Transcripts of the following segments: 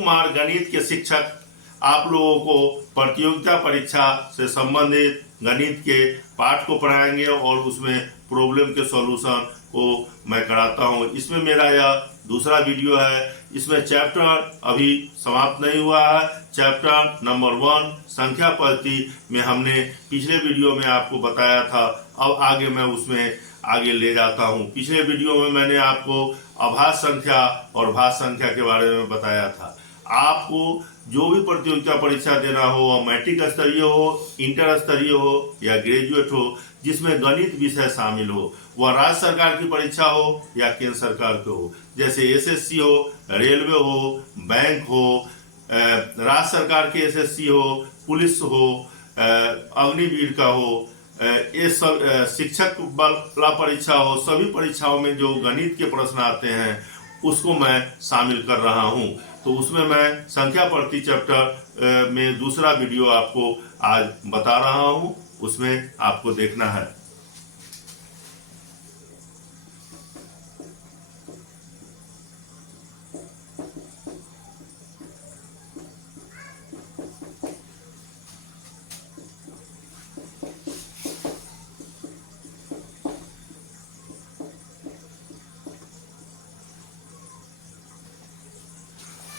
कुमार गणित के शिक्षक आप लोगों को प्रतियोगिता परीक्षा से संबंधित गणित के पाठ को पढ़ाएंगे और उसमें प्रॉब्लम के सॉल्यूशन को मैं कराता हूं। इसमें मेरा यह दूसरा वीडियो है। इसमें चैप्टर अभी समाप्त नहीं हुआ है। चैप्टर नंबर 1 संख्या पद्धति में हमने पिछले वीडियो में आपको बताया था। अब आगे मैं उसमें आगे ले जाता हूं। पिछले वीडियो में मैंने आपको अभाज्य संख्या और भाज्य संख्या के बारे में बताया था। आपको जो भी प्रतियोगिता परीक्षा देना हो, और मैट्रिक स्तरीय हो, इंटर स्तरीय हो या ग्रेजुएट हो, जिसमें गणित विषय शामिल हो, वह राज्य सरकार की परीक्षा हो या केंद्र सरकार की हो, जैसे एसएससी हो, रेलवे हो, बैंक हो, राज्य सरकार के एसएससी हो, पुलिस हो, अग्निवीर का हो, ये सब शिक्षक वाला परीक्षा हो, सभी परीक्षाओं में जो गणित के प्रश्न आते हैं उसको मैं शामिल कर रहा हूं। तो उसमें मैं संख्या पद्धति चैप्टर में दूसरा वीडियो आपको आज बता रहा हूं, उसमें आपको देखना है।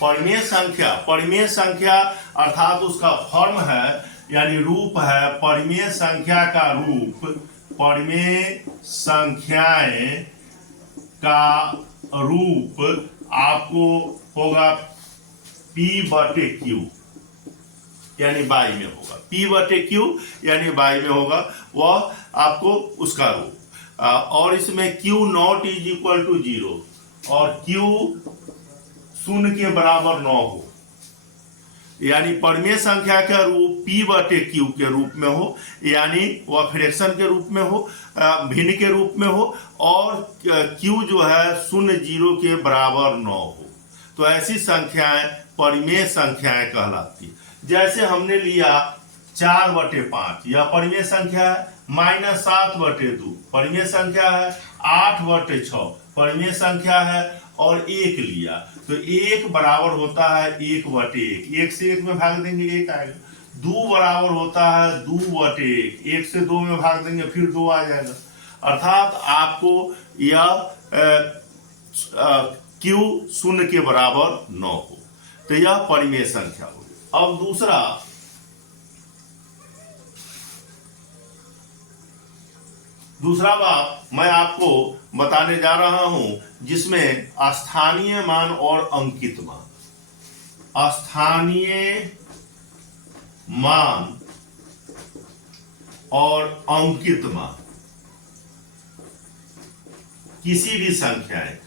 परिमेय संख्या अर्थात उसका फॉर्म है, यानी रूप है। परिमेय संख्या का रूप, परिमेय संख्याएं का रूप आपको होगा P/Q, यानी बाई में होगा। P/Q यानी बाई में होगा, वह आपको उसका रूप। और इसमें Q0 = 0 और Q 0 के बराबर न हो, यानी परिमेय संख्या का रूप P/Q के रूप में हो, यानी वह फ्रैक्शन के रूप में हो, भिन्न के रूप में हो, और Q जो है 0 के बराबर न हो, तो ऐसी संख्याएं परिमेय संख्याएं कहलाती है। जैसे हमने लिया 4/5, यह परिमेय संख्या है। -7/2 परिमेय संख्या है। 8/6 परिमेय संख्या है। और 1 लिया तो 1 बराबर होता है 1/1। 1 से 1 में भाग देंगे 1 आएगा। 2 बराबर होता है 2/1। 1 से 2 में भाग देंगे फिर 2 आ जाएगा। अर्थात आपको यह Q 0 के बराबर न हो, तो यह परिमेय संख्या होगी। अब दूसरा बात मैं आपको बताने जा रहा हूं, जिसमें स्थानीय मान और अंकित मान। स्थानीय मान और अंकित मान किसी भी संख्याएं,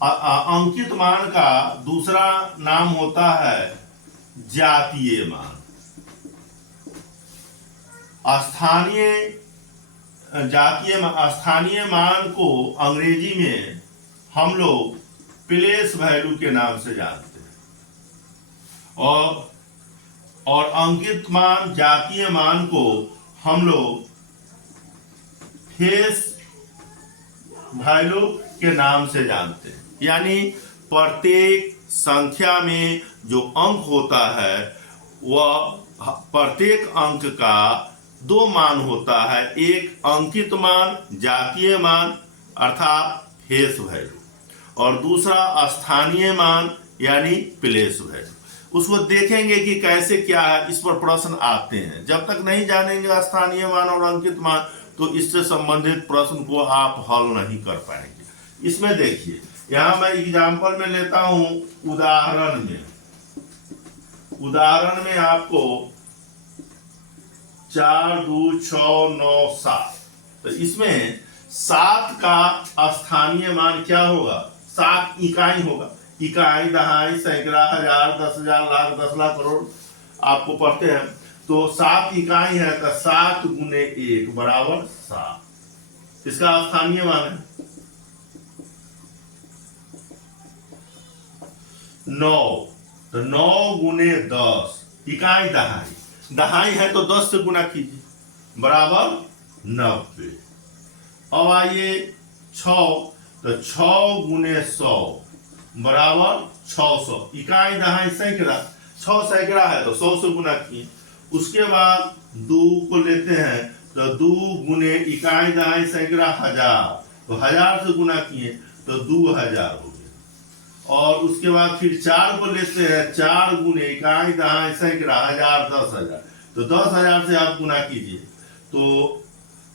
अंकित मान का दूसरा नाम होता है जातीय मान। स्थानीय मान को अंग्रेजी में हम लोग प्लेस वैल्यू के नाम से जानते हैं, और अंकित मान, जातीय मान को हम लोग फेस वैल्यू के नाम से जानते हैं। यानी प्रत्येक संख्या में जो अंक होता है, वह प्रत्येक अंक का 2 मान होता है। एक अंकित मान, जातीय मान अर्थात फेस वैल्यू, और दूसरा स्थानीय मान यानी प्लेस वैल्यू। उसको देखेंगे कि कैसे क्या है, इस पर प्रश्न आते हैं। जब तक नहीं जानेंगे स्थानीय मान और अंकित मान, तो इससे संबंधित प्रश्न को आप हल नहीं कर पाएंगे। इसमें देखिए, यहां मैं एग्जाम्पल में लेता हूं। उदाहरण में आपको 4, 2, 6, 9, 7, तो इसमें 7 का स्थानीय मान क्या होगा? 7 इकाई होगा। इकाई, दहाई, सैकड़ा, हजार, 10,000, लाख, 10 लाख, करोड़ आपको पढ़ते हैं। तो 7 इकाई है, तो 7 × 1 बराबर 7, इसका स्थानीय मान है। 9, तो 9 × 10 इकाई, दहाई है तो 10 से गुना कीजिए, बराबर 90। अब आइए 6, तो 6 × 100 बराबर 600। इकाई दहाई सैकड़ा, 6 सैकड़ा है तो 100 से गुना किए। उसके बाद 2 को लेते हैं तो 2 गुने इकाई दहाई सैकड़ा 1000, तो 1000 से गुना किए तो 2000 हो गया। और उसके बाद फिर 4 को लेते हैं, 4 गुने इकाई दहाई सैकड़ा 1000 10,000, तो 10,000 से आप गुना कीजिए तो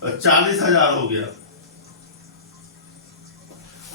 40,000 हो गया।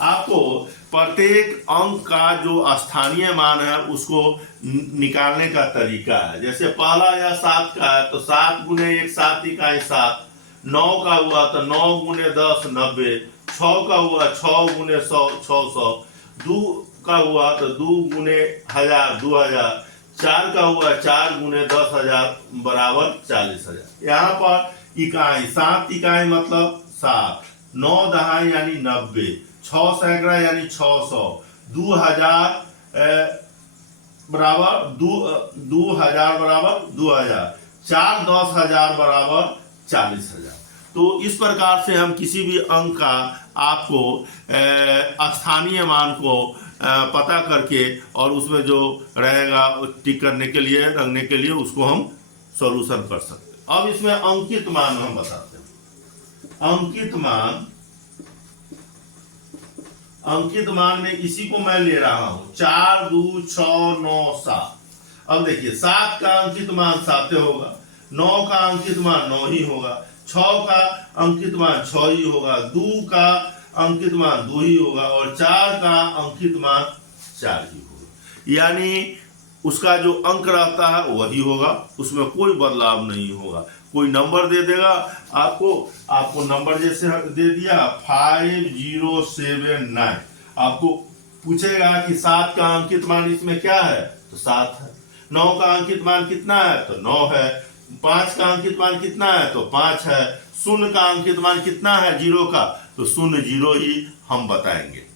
आपको प्रत्येक अंक का जो स्थानीय मान है उसको निकालने का तरीका है। जैसे पहला या 7 का है तो 7 गुने 1 7 इकाई 7, 9 का हुआ तो 9 गुने 10 90, 6 का हुआ 6 गुने 100 600, 2 का हुआ तो 2 गुने 1000 2000, 4 का हुआ 4 गुने 10,000 बराबर 40,000। यहाँ पर इकाई 7 इकाई मतलब 7, 9 दहाई यानी 90, 6 सैकड़ा यानी 600, 2000 बराबर 2000 बराबर 2000, 4 10,000 बराबर 40,000। तो इस प्रकार से हम किसी भी अंक का आपको स्थानीय मान को पता करके और उसमें जो रहेगा टिक करने के लिए रखने के लिए उसको हम सॉल्यूशन कर सकते हैं। अब इसमें अंकित मान हम बताते हैं। अंकित मान में इसी को मैं ले रहा हूं 4 2 6 9 7। अब देखिए 7 का अंकित मान 7 होगा, 9 का अंकित मान 9 ही होगा, 6 का अंकित मान 6 ही होगा, 2 का अंकित मान 2 ही होगा और 4 का अंकित मान 4 ही होगा। यानी उसका जो अंक रहता है वही होगा, उसमें कोई बदलाव नहीं होगा। कोई नंबर दे देगा आपको नंबर जैसे दे दिया 5079, आपको पूछेगा कि 7 का अंकित मान इसमें क्या है तो 7 है, 9 का अंकित मान कितना है तो 9 है, 5 का अंकित मान कितना है तो 5 है, 0 का अंकित मान कितना है 0 का तो 0 0 ही हम बताएंगे।